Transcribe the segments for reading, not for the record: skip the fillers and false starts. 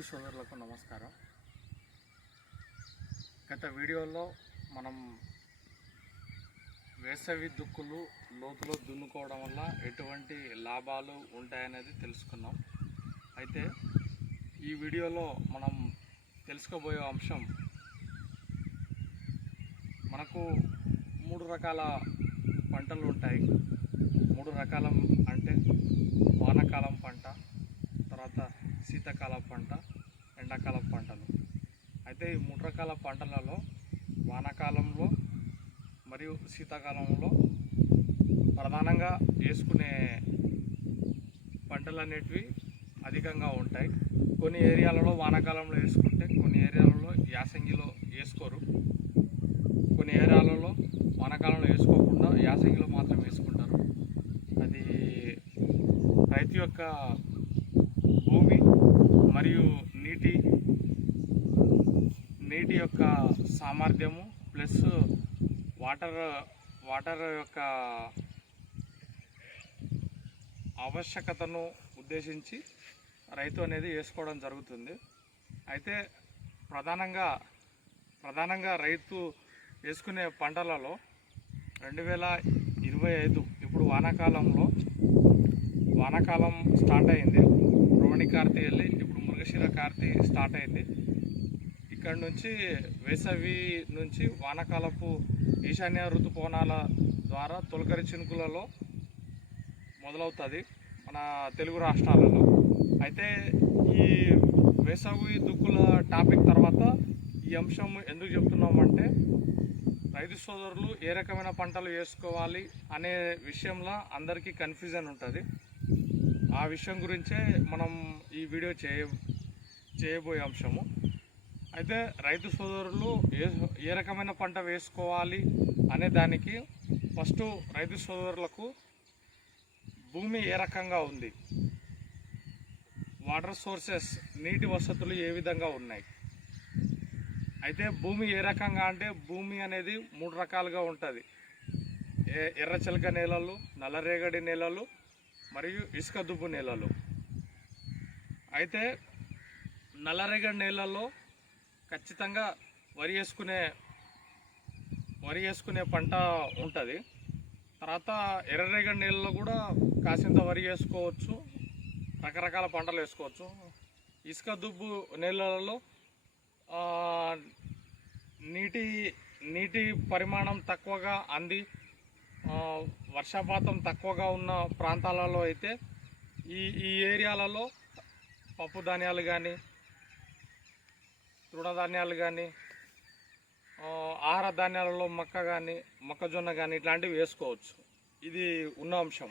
రైతు సోదరులకు నమస్కారం. గత వీడియోలో మనం వేసవి దుక్కులు లోతులో దున్నుకోవడం వల్ల ఎటువంటి లాభాలు ఉంటాయనేది తెలుసుకున్నాం. అయితే ఈ వీడియోలో మనం తెలుసుకోబోయే అంశం, మనకు 3 రకాల పంటలు ఉంటాయి. 3 రకాల అంటే వానాకాలం పంట, తర్వాత శీతాకాలం పంట, ఎండాకాలం పంటలు. అయితే ఈ 3 రకాల పంటలలో వానాకాలంలో మరియు శీతాకాలంలో ప్రధానంగా వేసుకునే పంటలు అనేటివి అధికంగా ఉంటాయి. కొన్ని ఏరియాలలో వానాకాలంలో వేసుకుంటే కొన్ని ఏరియాలలో యాసంగిలో వేసుకోరు. కొన్ని ఏరియాలలో వానాకాలంలో వేసుకోకుండా యాసంగిలో మాత్రం వేసుకుంటారు. అది రైతు యొక్క భూమి మరియు నీటి యొక్క సామర్థ్యము ప్లస్ వాటర్ యొక్క ఆవశ్యకతను ఉద్దేశించి రైతు అనేది వేసుకోవడం జరుగుతుంది. అయితే ప్రధానంగా రైతు వేసుకునే పంటలలో 2025 ఇప్పుడు వానాకాలం స్టార్ట్ అయింది. రోహిణి కార్తీ వెళ్ళి ఇప్పుడు మృగశిర కార్తీ స్టార్ట్ అయింది. ఇక్కడ నుంచి వేసవి నుంచి వానాకాలపు ఈశాన్య ఋతుపవనాల ద్వారా తొలకరి చినుకులలో మొదలవుతుంది మన తెలుగు రాష్ట్రాలలో. అయితే ఈ వేసవి దుక్కుల టాపిక్ తర్వాత ఈ అంశం ఎందుకు చెప్తున్నామంటే, రైతు సోదరులు ఏ రకమైన పంటలు వేసుకోవాలి అనే విషయంలో అందరికీ కన్ఫ్యూజన్ ఉంటుంది. ఆ విషయం గురించే మనం ఈ వీడియో చేయబోయే అంశము. అయితే రైతు సోదరులు ఏ రకమైన పంట వేసుకోవాలి అనే దానికి ఫస్ట్ రైతు సోదరులకు భూమి ఏ రకంగా ఉంది, వాటర్ సోర్సెస్ నీటి వసతులు ఏ విధంగా ఉన్నాయి. అయితే భూమి ఏ రకంగా అంటే, భూమి అనేది 3 రకాలుగా ఉంటుంది. ఎర్రచిలక నేలలు, నల్లరేగడి నేలలు మరియు ఇసుక దుబ్బు నేలలు. అయితే నల్లరేగడి నేలల్లో ఖచ్చితంగా వరి వేసుకునే పంట ఉంటుంది. తర్వాత ఎర్రరేగడి నేలలో కూడా కాసింత వరి వేసుకోవచ్చు, రకరకాల పంటలు వేసుకోవచ్చు. ఇసుక దుబ్బు నేలలలో నీటి పరిమాణం తక్కువగా అంది వర్షపాతం తక్కువగా ఉన్న ప్రాంతాలలో అయితే ఈ ఏరియాలలో పప్పు ధాన్యాలు కానీ, తృణధాన్యాలు కానీ, ఆహార ధాన్యాలలో మొక్కజొన్న కానీ ఇట్లాంటివి వేసుకోవచ్చు. ఇది ఉన్న అంశం.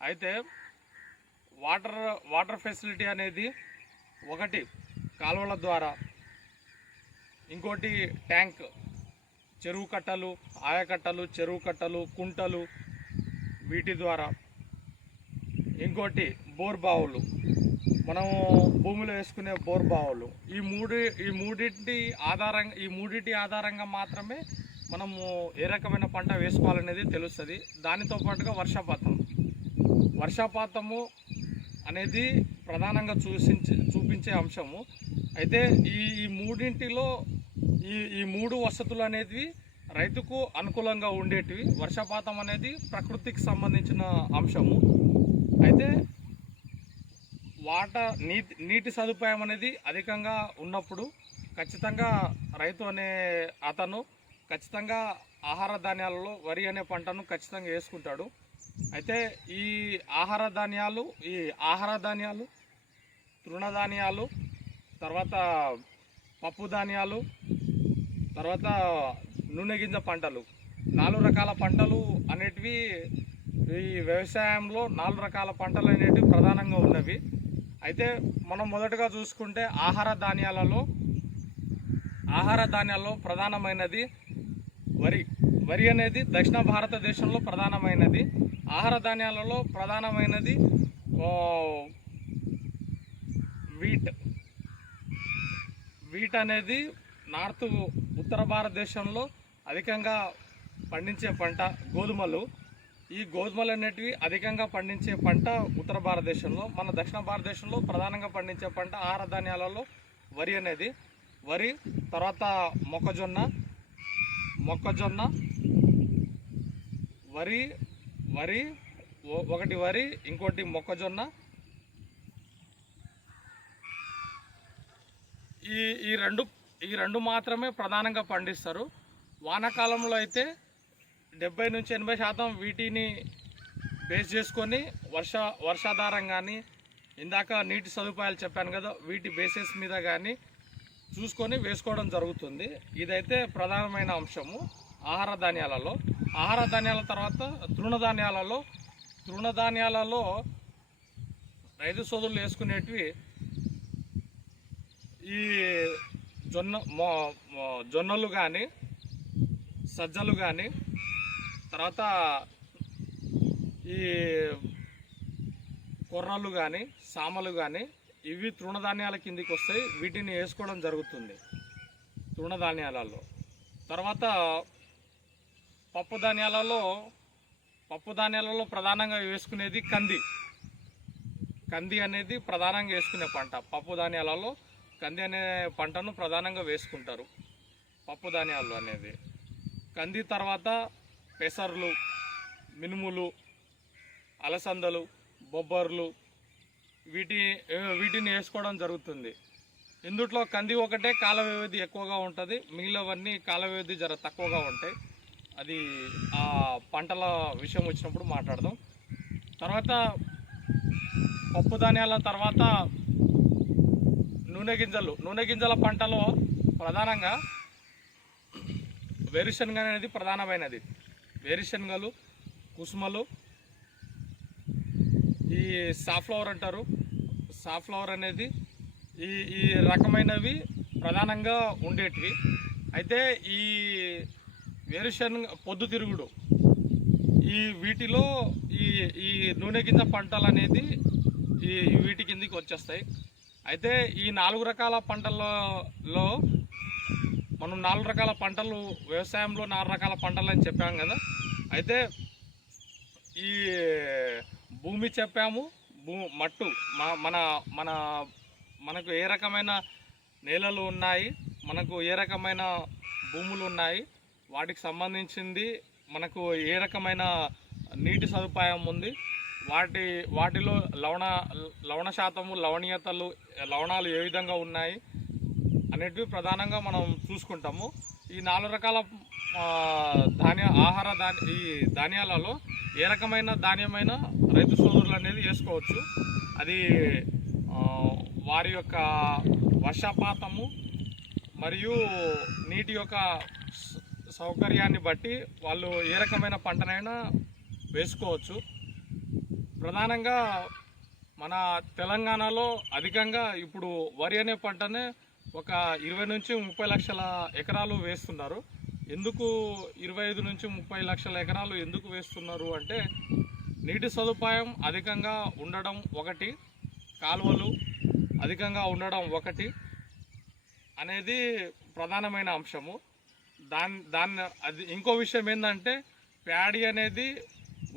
అయితే వాటర్ ఫెసిలిటీ అనేది ఒకటి కాలువల ద్వారా, ఇంకోటి ట్యాంక్, చెరువు కట్టలు, ఆయకట్టలు, చెరువు కట్టలు, కుంటలు, వీటి ద్వారా, ఇంకోటి బోర్ బావులు, మనము భూమిలో వేసుకునే బోర్ బావులు. ఈ మూడింటి ఆధారంగా మాత్రమే మనము ఏ రకమైన పంట వేసుకోవాలనేది తెలుస్తుంది. దానితో పాటుగా వర్షపాతము అనేది ప్రధానంగా చూపించే అంశము. అయితే ఈ మూడింటిలో ఈ 3 వసతులు అనేది రైతుకు అనుకూలంగా ఉండేటివి. వర్షపాతం అనేది ప్రకృతికి సంబంధించిన అంశము. అయితే నీటి సదుపాయం అనేది అధికంగా ఉన్నప్పుడు ఖచ్చితంగా రైతు అనే అతను ఖచ్చితంగా ఆహార ధాన్యాలలో వరి అనే పంటను ఖచ్చితంగా వేసుకుంటాడు. అయితే ఈ ఆహార ధాన్యాలు, తృణధాన్యాలు, తర్వాత పప్పు ధాన్యాలు, తర్వాత నూనె గింజ పంటలు, 4 రకాల పంటలు అనేటివి ఈ వ్యవసాయంలో 4 రకాల పంటలు అనేటివి ప్రధానంగా ఉన్నవి. అయితే మనం మొదటగా చూసుకుంటే ఆహార ధాన్యాల్లో ప్రధానమైనది వరి అనేది దక్షిణ భారతదేశంలో ప్రధానమైనది. ఆహార ధాన్యాలలో ప్రధానమైనది వీట్ అనేది ఉత్తర భారతదేశంలో అధికంగా పండించే పంట. గోధుమలు, ఈ గోధుమలు అనేటివి అధికంగా పండించే పంట ఉత్తర భారతదేశంలో. మన దక్షిణ భారతదేశంలో ప్రధానంగా పండించే పంట ఆహార ధాన్యాలలో వరి అనేది. వరి తర్వాత మొక్కజొన్న, ఒకటి వరి, ఇంకోటి మొక్కజొన్న. ఈ రెండు మాత్రమే ప్రధానంగా పండిస్తారు. వానాకాలంలో అయితే 70 నుంచి 80% వీటిని బేస్ చేసుకొని వర్షాధారం కానీ, ఇందాక నీటి సదుపాయాలు చెప్పాను కదా, వీటి బేసిస్ మీద కానీ చూసుకొని వేసుకోవడం జరుగుతుంది. ఇదైతే ప్రధానమైన అంశము ఆహార ధాన్యాలలో. ఆహార ధాన్యాల తర్వాత తృణధాన్యాలలో రైతు సోదరులు వేసుకునేటివి ఈ జొన్నలు కానీ, సజ్జలు కానీ, తర్వాత ఈ కొర్రలు కానీ, సామలు కానీ, ఇవి తృణధాన్యాల కిందికి వస్తాయి. వీటిని వేసుకోవడం జరుగుతుంది తృణధాన్యాలలో. తర్వాత పప్పు ధాన్యాలలో ప్రధానంగా వేసుకునేది కంది అనేది ప్రధానంగా వేసుకునే పంట. పప్పు ధాన్యాలలో కంది అనే పంటను ప్రధానంగా వేసుకుంటారు పప్పు ధాన్యాలు అనేది. కంది తర్వాత పెసర్లు, మినుములు, అలసందలు, బొబ్బర్లు, వీటిని వేసుకోవడం జరుగుతుంది. ఇందుట్లో కంది ఒకటే కాల వ్యవధి ఎక్కువగా ఉంటుంది, మిగిలినవన్నీ కాల వ్యవధి జర తక్కువగా ఉంటాయి. అది ఆ పంటల విషయం వచ్చినప్పుడు మాట్లాడదాం. తర్వాత పప్పు ధాన్యాల తర్వాత నూనె గింజల పంటలో ప్రధానంగా వేరుశనగ అనేది ప్రధానమైనది. వేరుశనగలు, కుసుమలు, ఈ సాఫ్లవర్ అంటారు. సాఫ్లవర్ అనేది ఈ రకమైనవి ప్రధానంగా ఉండేటివి. అయితే ఈ వేరుశనగ, పొద్దుతిరుగుడు, వీటిలో ఈ నూనె గింజ పంటలు అనేది వీటి కిందికి వచ్చేస్తాయి. అయితే ఈ 4 రకాల పంటలలో మనం 4 రకాల పంటలు, వ్యవసాయంలో 4 రకాల పంటలు అని చెప్పాము కదా. అయితే ఈ భూమి చెప్పాము, మట్టు, మనకు ఏ రకమైన నేలలు ఉన్నాయి, మనకు ఏ రకమైన భూములు ఉన్నాయి, వాటికి సంబంధించింది, మనకు ఏ రకమైన నీటి సదుపాయం ఉంది, వాటిలో లవణ శాతము, లవణాలు ఏ విధంగా ఉన్నాయి అనేటివి ప్రధానంగా మనం చూసుకుంటాము. ఈ 4 రకాల ఈ ధాన్యాలలో ఏ రకమైన ధాన్యమైన రైతు సోదరులు అనేది వేసుకోవచ్చు. అది వారి యొక్క వర్షపాతము మరియు నీటి యొక్క సౌకర్యాన్ని బట్టి వాళ్ళు ఏ రకమైన పంటనైనా వేసుకోవచ్చు. ప్రధానంగా మన తెలంగాణలో అధికంగా ఇప్పుడు వరి అనే పంటనే ఒక 20 నుంచి 30 లక్షల ఎకరాలు వేస్తున్నారు. ఎందుకు 25 నుంచి 30 లక్షల ఎకరాలు ఎందుకు వేస్తున్నారు అంటే, నీటి సదుపాయం అధికంగా ఉండడం ఒకటి, కాలువలు అధికంగా ఉండడం ఒకటి అనేది ప్రధానమైన అంశము. అది ఇంకో విషయం ఏంటంటే, ప్యాడీ అనేది,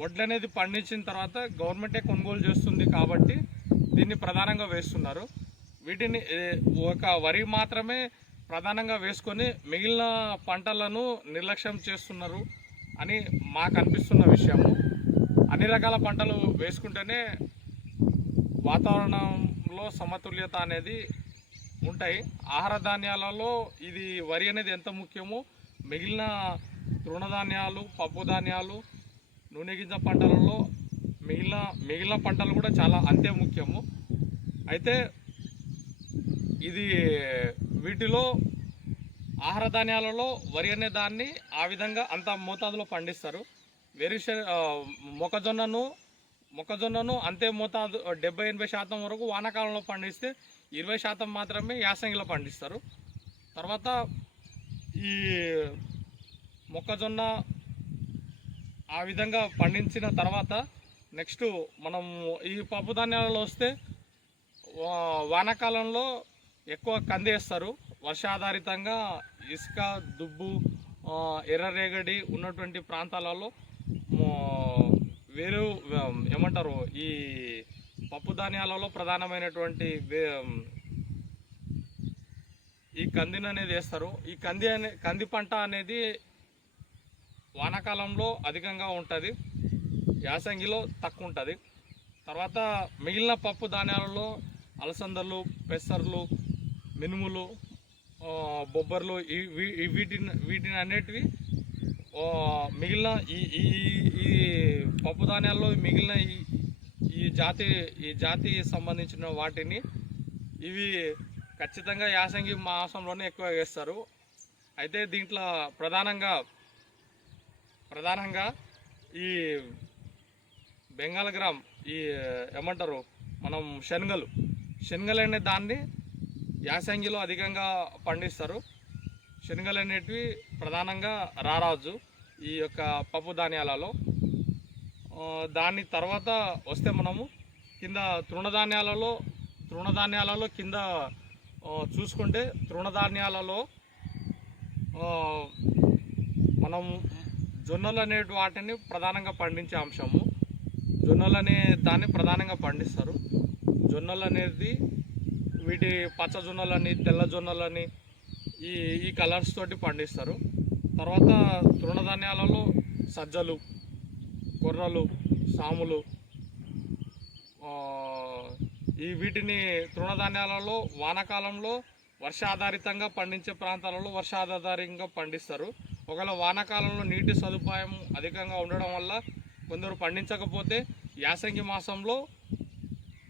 వడ్లు అనేది పండించిన తర్వాత గవర్నమెంటే కొనుగోలు చేస్తుంది కాబట్టి దీన్ని ప్రధానంగా వేస్తున్నారు. వీటిని ఒక వరి మాత్రమే ప్రధానంగా వేసుకొని మిగిలిన పంటలను నిర్లక్ష్యం చేస్తున్నారు అని మాకు అనిపిస్తున్న విషయము. అన్ని రకాల పంటలు వేసుకుంటేనే వాతావరణంలో సమతుల్యత అనేది ఉంటాయి. ఆహార ధాన్యాలలో ఇది వరి అనేది ఎంత ముఖ్యమో, మిగిలిన తృణధాన్యాలు, పప్పు ధాన్యాలు, నూనె గింజ పంటలలో మిగిలిన పంటలు కూడా చాలా అంతే ముఖ్యము. అయితే వీటిలో ఆహార ధాన్యాలలో వరి అనే దాన్ని ఆ విధంగా అంత మోతాదులో పండిస్తారు. మొక్కజొన్నను అంతే మోతాదు 70-80% వరకు వానాకాలంలో పండిస్తే 20% మాత్రమే యాసంగిలో పండిస్తారు. తర్వాత ఈ మొక్కజొన్న ఆ విధంగా పండించిన తర్వాత నెక్స్ట్ మనం ఈ పప్పు ధాన్యాలలో వస్తే వానాకాలంలో ఎక్కువ కంది వేస్తారు. వర్షాధారితంగా ఇసుక, దుబ్బు, ఎర్రరేగడి ఉన్నటువంటి ప్రాంతాలలో వేరు ఏమంటారు ఈ పప్పు ధాన్యాలలో ప్రధానమైనటువంటి ఈ కందిని అనేది వేస్తారు. ఈ కంది పంట అనేది వానాకాలంలో అధికంగా ఉంటుంది, యాసంగిలో తక్కువ ఉంటుంది. తర్వాత మిగిలిన పప్పు ధాన్యాలలో అలసందలు, పెసర్లు, మినుములు, బొబ్బర్లు వీటిని అన్నిటివి మిగిలిన ఈ పప్పు ధాన్యాల్లో మిగిలిన ఈ జాతి సంబంధించిన వాటిని ఇవి ఖచ్చితంగా యాసంగి మాసంలోనే ఎక్కువ వేస్తారు. అయితే దీంట్లో ప్రధానంగా ఈ బెంగాల్ గ్రామ్ ఈ ఏమంటారు మనం శనగలు అనే దాన్ని యాసంగిలో అధికంగా పండిస్తారు. శనగలు అనేటివి ప్రధానంగా రారాజు ఈ యొక్క పప్పు ధాన్యాలలో. దాని తర్వాత వస్తే మనము కింద తృణధాన్యాలలో కింద చూసుకుంటే తృణధాన్యాలలో మనం జొన్నలు అనే వాటిని ప్రధానంగా పండించే అంశము. జొన్నలు అనే దాన్ని ప్రధానంగా పండిస్తారు. జొన్నలు అనేది వీటి పచ్చ జొన్నలని, తెల్ల జొన్నలని ఈ కలర్స్ తోటి పండిస్తారు. తర్వాత తృణధాన్యాలలో సజ్జలు, కొర్రలు, సాములు, వీటిని తృణధాన్యాలలో వానాకాలంలో వర్షాధారితంగా పండించే ప్రాంతాలలో వర్షాధారితంగా పండిస్తారు. ఒకవేళ వానాకాలంలో నీటి సదుపాయం అధికంగా ఉండడం వల్ల కొందరు పండించకపోతే యాసంగి మాసంలో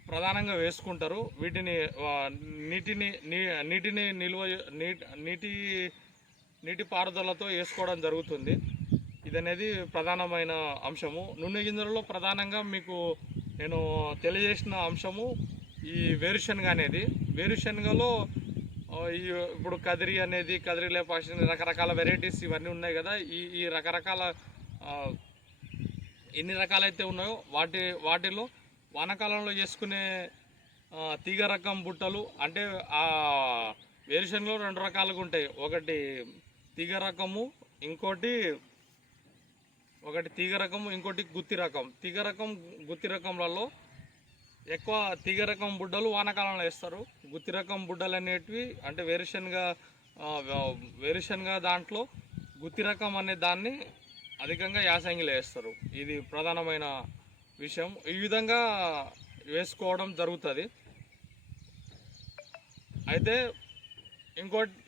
ప్రధానంగా వేసుకుంటారు. వీటిని నీటి పారుదలతో వేసుకోవడం జరుగుతుంది. ఇదనేది ప్రధానమైన అంశము. నూనె గింజలలో ప్రధానంగా మీకు నేను తెలియజేసిన అంశము ఈ వేరుశనగ అనేది. వేరుశనగలో ఇప్పుడు కదిరి లేపాక్షి రకరకాల వెరైటీస్ ఇవన్నీ ఉన్నాయి కదా. ఈ రకరకాల ఎన్ని రకాలైతే ఉన్నాయో వాటిలో వానాకాలంలో చేసుకునే తీగ రకం బుట్టలు అంటే ఆ వేరుశనగలో 2 రకాలుగా ఉంటాయి. ఒకటి తీగ రకము, ఇంకోటి గుత్తి రకం. గుత్తి రకంలలో ఎక్కువ తీగ రకం బుడ్డలు వానాకాలంలో వేస్తారు. గుత్తి రకం బుడ్డలు అనేటివి అంటే వేరుశనగ దాంట్లో గుత్తి రకం అనే దాన్ని అధికంగా యాసంగిలో వేస్తారు. ఇది ప్రధానమైన విషయం. ఈ విధంగా వేసుకోవడం జరుగుతుంది. అయితే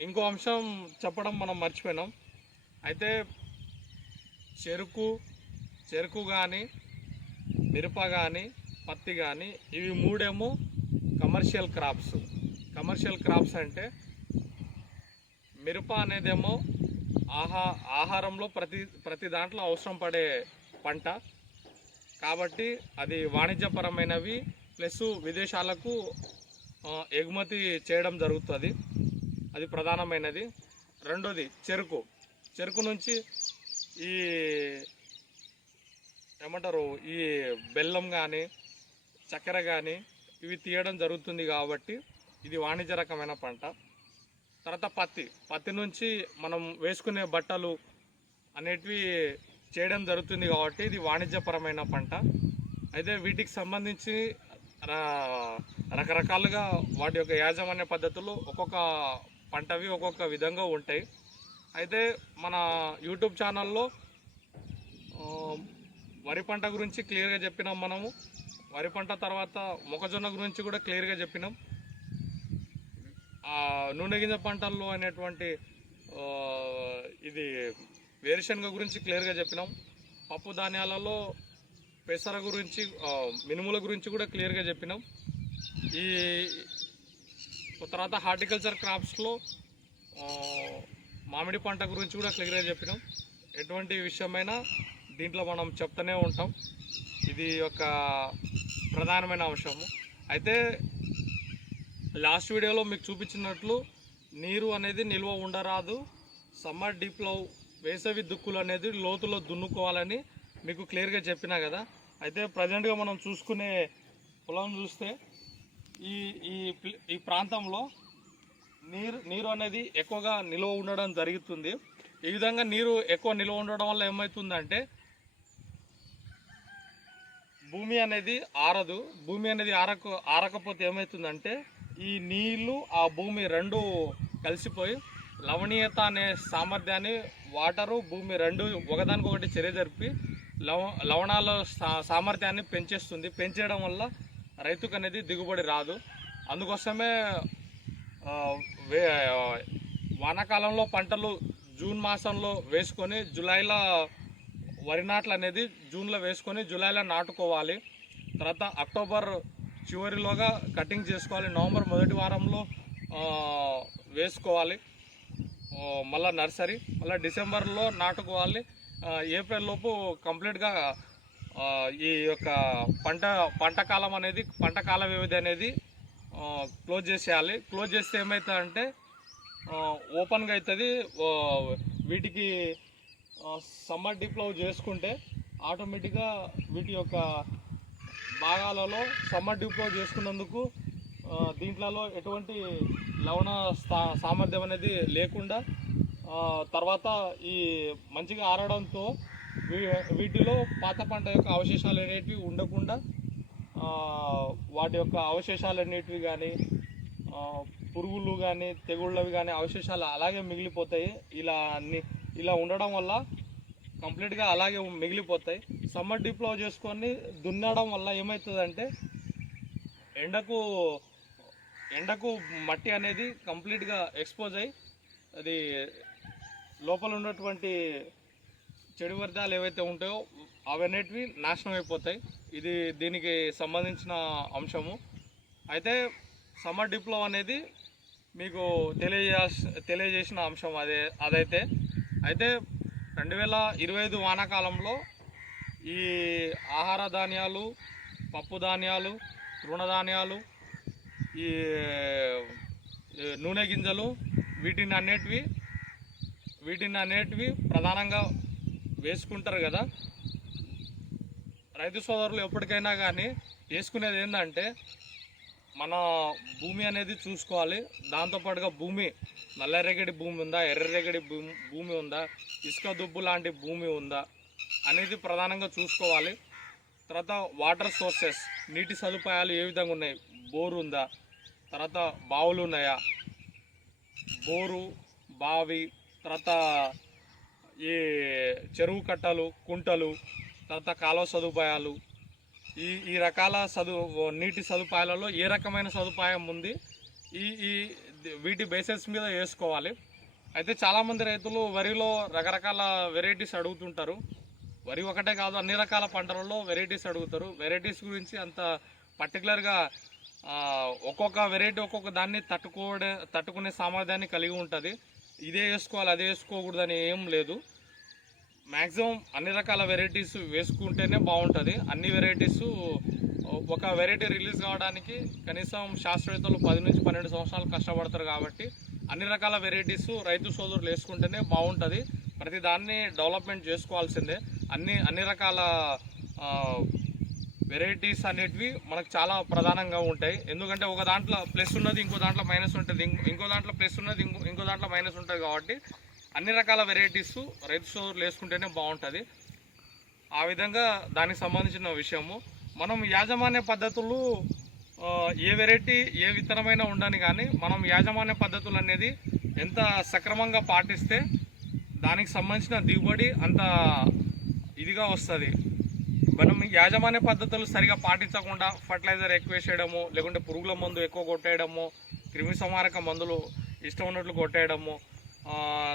ఇంకో అంశం చెప్పడం మనం మర్చిపోయినాం. అయితే చెరుకు కానీ, మిరప కానీ, పత్తి కానీ ఇవి 3 కమర్షియల్ క్రాప్స్ అంటే మిరప అనేదేమో ఆహారంలో ప్రతి దాంట్లో అవసరం పడే పంట కాబట్టి అది వాణిజ్యపరమైనవి ప్లస్ విదేశాలకు ఎగుమతి చేయడం జరుగుతుంది. అది ప్రధానమైనది. రెండోది చెరుకు నుంచి ఈ ఏమంటారు ఈ బెల్లం కానీ, చక్కెర కానీ ఇవి తీయడం జరుగుతుంది కాబట్టి ఇది వాణిజ్య రకమైన పంట. తర్వాత పత్తి నుంచి మనం వేసుకునే బట్టలు అనేటివి చేయడం జరుగుతుంది కాబట్టి ఇది వాణిజ్యపరమైన పంట. అయితే వీటికి సంబంధించి రకరకాలుగా వాటి యొక్క యాజమాన్య పద్ధతులు ఒక్కొక్క పంటవి ఒక్కొక్క విధంగా ఉంటాయి. అయితే మన యూట్యూబ్ ఛానల్లో వరి పంట గురించి క్లియర్గా చెప్పినాం. మనము వరి పంట తర్వాత మొక్కజొన్న గురించి కూడా క్లియర్గా చెప్పినాం. నూనె గింజ పంటల్లో అనేటువంటి ఇది వేరుశనగ గురించి క్లియర్గా చెప్పినాం. పప్పు ధాన్యాలలో పెసర గురించి, మినుముల గురించి కూడా క్లియర్గా చెప్పినాం. ఈ తర్వాత హార్టికల్చర్ క్రాప్స్లో మామిడి పంట గురించి కూడా క్లియర్గా చెప్పినాం. ఎటువంటి విషయమైనా దీంట్లో మనం చెప్తూనే ఉంటాం. ఇది ఒక ప్రధానమైన అంశము. అయితే లాస్ట్ వీడియోలో మీకు చూపించినట్లు నీరు అనేది నిల్వ ఉండరాదు, సమ్మర్ డీప్లో వేసవి దుక్కులు అనేది లోతులో దున్నుకోవాలని మీకు క్లియర్గా చెప్పినా కదా. అయితే ప్రజెంట్గా మనం చూసుకునే పొలం చూస్తే ఈ ప్రాంతంలో నీరు అనేది ఎక్కువగా నిల్వ ఉండడం జరుగుతుంది. ఈ విధంగా నీరు ఎక్కువ నిల్వ ఉండడం వల్ల ఏమవుతుందంటే భూమి అనేది ఆరదు. భూమి అనేది ఆరకపోతే ఏమవుతుందంటే ఈ నీళ్లు ఆ భూమి రెండు కలిసిపోయి లవణీయత అనే సామర్థ్యాన్ని వాటరు భూమి రెండు ఒకదానికొకటి చర్య జరిపి లవణాల సామర్థ్యాన్ని పెంచేస్తుంది. పెంచేయడం వల్ల రైతుకు అనేది దిగుబడి రాదు. అందుకోసమే వానాకాలంలో పంటలు జూన్ మాసంలో వేసుకొని జూలైలో వరి నాట్లు అనేది జూన్లో వేసుకొని జూలైలో నాటుకోవాలి. తర్వాత అక్టోబర్ చివరిలోగా కటింగ్ చేసుకోవాలి. నవంబర్ మొదటి వారంలో వేసుకోవాలి. మళ్ళీ నర్సరీ మళ్ళీ డిసెంబర్లో నాటుకోవాలి. ఏప్రిల్ లోపు కంప్లీట్గా ఈ యొక్క పంట కాలం అనేది పంట కాల వ్యవధి అనేది క్లోజ్ చేసేయాలి. క్లోజ్ చేస్తే ఏమవుతుందంటే ఓపెన్గా అవుతుంది. వీటికి సమ్మర్ డిప్లో చేసుకుంటే ఆటోమేటిక్గా వీటి యొక్క భాగాలలో సమ్మర్ డిప్లో చేసుకున్నందుకు దీంట్లో ఎటువంటి లవణ సామర్థ్యం అనేది లేకుండా తర్వాత ఈ మంచిగా ఆరడంతో వీటిలో పాత పంట యొక్క అవశేషాలు అనేటివి ఉండకుండా వాటి యొక్క అవశేషాలు అనేటివి కానీ పురుగులు కానీ తెగుళ్ళవి కానీ అవశేషాలు అలాగే మిగిలిపోతాయి. ఇలా ఉండడం వల్ల కంప్లీట్గా అలాగే మిగిలిపోతాయి. సమ్మర్ డిప్లో చేసుకొని దున్నడం వల్ల ఏమవుతుందంటే ఎండకు మట్టి అనేది కంప్లీట్గా ఎక్స్పోజ్ అయ్యి అది లోపల ఉన్నటువంటి చెడు వ్యర్థాలు ఏవైతే ఉంటాయో అవన్నిటివి నాశనం అయిపోతాయి. ఇది దీనికి సంబంధించిన అంశము. అయితే సమ్మర్ డిప్లో అనేది మీకు తెలియజేసిన అంశం అదైతే 2025 వానాకాలంలో ఈ ఆహార ధాన్యాలు, పప్పు ధాన్యాలు, తృణధాన్యాలు, ఈ నూనె గింజలు వీటిని అన్నిటివి ప్రధానంగా వేసుకుంటారు కదా. రైతు సోదరులు ఎప్పటికైనా కానీ వేసుకునేది ఏంటంటే మన భూమి అనేది చూసుకోవాలి. దాంతోపాటుగా భూమి నల్లరేగడి భూమి ఉందా, ఎర్రరేగడి భూమి ఉందా, ఇసుక దుబ్బు లాంటి భూమి ఉందా అనేది ప్రధానంగా చూసుకోవాలి. తర్వాత వాటర్ సోర్సెస్ నీటి సదుపాయాలు ఏ విధంగా ఉన్నాయి, బోరు ఉందా, తర్వాత బావులు ఉన్నాయా, బోరు బావి, తర్వాత ఈ చెరువు కట్టలు కుంటలు, తర్వాత కాలువ సదుపాయాలు, ఈ రకాల నీటి సదుపాయాలలో ఏ రకమైన సదుపాయం ఉంది వీటి బేసిస్ మీద వేసుకోవాలి. అయితే చాలామంది రైతులు వరిలో రకరకాల వెరైటీస్ అడుగుతుంటారు. వరి ఒకటే కాదు, అన్ని రకాల పంటలలో వెరైటీస్ అడుగుతారు. వెరైటీస్ గురించి అంత పర్టికులర్గా ఒక్కొక్క వెరైటీ ఒక్కొక్క దాన్ని తట్టుకునే సామర్థ్యాన్ని కలిగి ఉంటుంది. ఇదే వేసుకోవాలి అదే వేసుకోకూడదని ఏం లేదు. మ్యాక్సిమం అన్ని రకాల వెరైటీస్ వేసుకుంటేనే బాగుంటుంది. అన్ని వెరైటీస్ ఒక వెరైటీ రిలీజ్ కావడానికి కనీసం శాస్త్రవేత్తలు 10 నుంచి 12 సంవత్సరాలు కష్టపడతారు. కాబట్టి అన్ని రకాల వెరైటీస్ రైతు సోదరులు వేసుకుంటేనే బాగుంటుంది. ప్రతి దాన్ని డెవలప్మెంట్ చేసుకోవాల్సిందే. అన్ని రకాల వెరైటీస్ అనేటివి మనకు చాలా ప్రధానంగా ఉంటాయి. ఎందుకంటే ఒక దాంట్లో ప్లస్ ఉన్నది, ఇంకో దాంట్లో మైనస్ ఉంటుంది, ఇంకో దాంట్లో ప్లస్ ఉన్నది, ఇంకో దాంట్లో మైనస్ ఉంటుంది. కాబట్టి అన్ని రకాల వెరైటీస్ రైతు సోదరులు వేసుకుంటేనే బాగుంటుంది. ఆ విధంగా దానికి సంబంధించిన విషయము. మనం యాజమాన్య పద్ధతులు ఏ వెరైటీ ఏ విత్తనమైనా ఉండని కానీ మనం యాజమాన్య పద్ధతులు అనేది ఎంత సక్రమంగా పాటిస్తే దానికి సంబంధించిన దిగుబడి అంత ఇదిగా వస్తుంది. మనం యాజమాన్య పద్ధతులు సరిగా పాటించకుండా ఫర్టిలైజర్ ఎక్కువ వేసేయడము, లేకుంటే పురుగుల మందు ఎక్కువ కొట్టేయడము, క్రిమి సంహారక మందులు ఇష్టం ఉన్నట్లు కొట్టేయడము,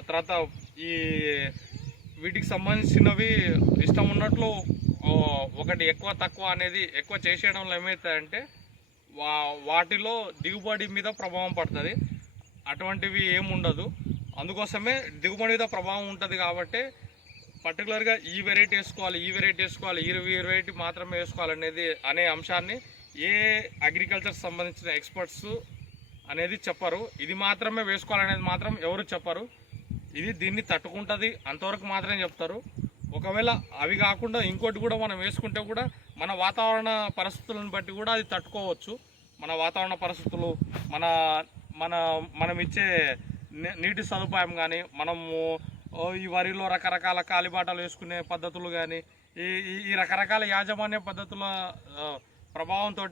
తర్వాత వీటికి సంబంధించినవి ఇష్టం ఉన్నట్లు ఒకటి ఎక్కువ తక్కువ అనేది ఎక్కువ చేసేయడంలో ఏమవుతాయంటే వాటిలో దిగుబడి మీద ప్రభావం పడుతుంది. అటువంటివి ఏముండదు. అందుకోసమే దిగుబడి మీద ప్రభావం ఉంటుంది. కాబట్టి పర్టికులర్గా ఈ వెరైటీ వేసుకోవాలి, ఈ వెరైటీ మాత్రమే వేసుకోవాలనేది అనే అంశాన్ని ఏ అగ్రికల్చర్ సంబంధించిన ఎక్స్పర్ట్స్ అనేది చెప్పరు. ఇది మాత్రమే వేసుకోవాలనేది మాత్రం ఎవరు చెప్పరు. దీన్ని తట్టుకుంటుంది అంతవరకు మాత్రమే చెప్తారు. ఒకవేళ అవి కాకుండా ఇంకోటి కూడా మనం వేసుకుంటే కూడా మన వాతావరణ పరిస్థితులను బట్టి కూడా అది తట్టుకోవచ్చు. మన వాతావరణ పరిస్థితులు, మనం ఇచ్చే నీటి సదుపాయం కానీ, మనము ఈ వరిలో రకరకాల కాలిబాటలు వేసుకునే పద్ధతులు కానీ, ఈ రకరకాల యాజమాన్య పద్ధతుల ప్రభావంతో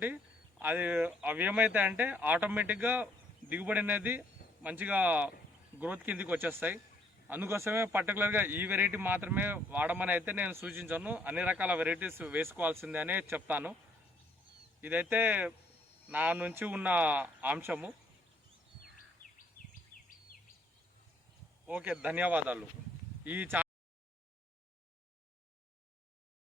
అవి ఏమవుతాయంటే ఆటోమేటిక్గా దిగుబడి అనేది మంచిగా గ్రోత్ కిందికి వచ్చేస్తాయి. అందుకోసమే పర్టికులర్గా ఈ వెరైటీ మాత్రమే వాడమని అయితే నేను సూచించను, అన్ని రకాల వెరైటీస్ వేసుకోవాల్సిందే అనే చెప్తాను. ఇదైతే నా నుంచి ఉన్న అంశము. ఓకే, ధన్యవాదాలు. ఈ